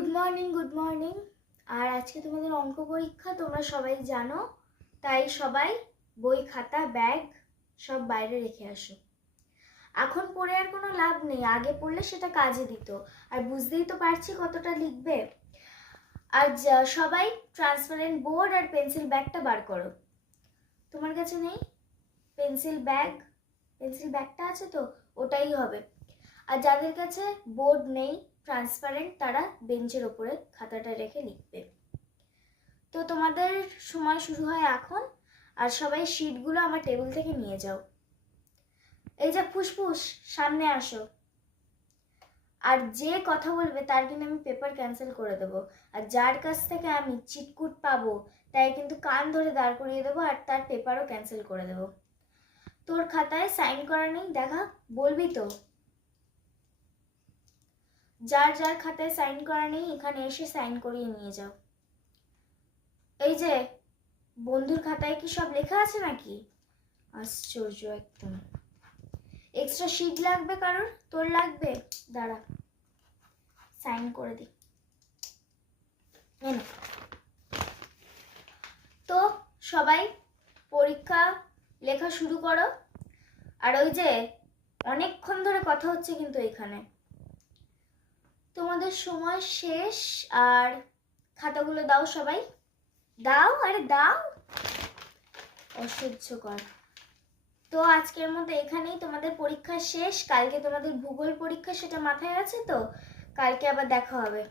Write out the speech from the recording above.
Good morning. আর আজকে তোমাদের অঙ্ক পরীক্ষা, তোমরা সবাই জানো। তাই সবাই বই খাতা ব্যাগ সব বাইরে রেখে আসো। এখন পড়ে আর কোনো লাভ নেই, আগে পড়লে সেটা কাজে দিত। আর বুঝতেই তো পারছি কতটা লিখবে। আর সবাই ট্রান্সপারেন্ট বোর্ড আর পেন্সিল ব্যাগটা বার করো। তোমার কাছে নেই পেন্সিল ব্যাগটা আছে তো, ওটাই হবে। আর যাদের কাছে বোর্ড নেই ট্রান্সপারেন্ট, তারা বেঞ্চের ওপরে খাতাটা রেখে লিখবে। তো তোমাদের সময় শুরু হয় এখন। আর সবাই শিটগুলো আমার টেবিল থেকে নিয়ে যাও। এই যে ফুসফুস, সামনে আসো। আর যে কথা বলবে তার কিন্তু আমি পেপার ক্যান্সেল করে দেবো। আর যার কাছ থেকে আমি চিটকুট পাবো তাই কিন্তু কান ধরে দাঁড় করিয়ে দেবো, আর তার পেপারও ক্যান্সেল করে দেবো। তোর খাতায় সাইন করা নেই, দেখা বলবি তো। যার যার খাতায় সাইন করা নেই এখানে এসে সাইন করিয়ে নিয়ে যাও। এই যে বন্ধুর খাতায় কি সব লেখা আছে নাকি? আশ্চর্য একদম। এক্সট্রা শিট লাগবে কারোর? তোর লাগবে? দাঁড়া সাইন করে দি। তো সবাই পরীক্ষা লেখা শুরু করো। আর ওই যে অনেকক্ষণ ধরে কথা হচ্ছে কিন্তু এখানে। তোমাদের সময় শেষ। আর খাতাগুলো দাও সবাই, দাও, আরে দাও, অসহ্যকর। তো আজকের মতো এখানেই তোমাদের পরীক্ষা শেষ। কালকে তোমাদের ভূগোল পরীক্ষা, সেটা মাথায় আছে তো? কালকে আবার দেখা হবে।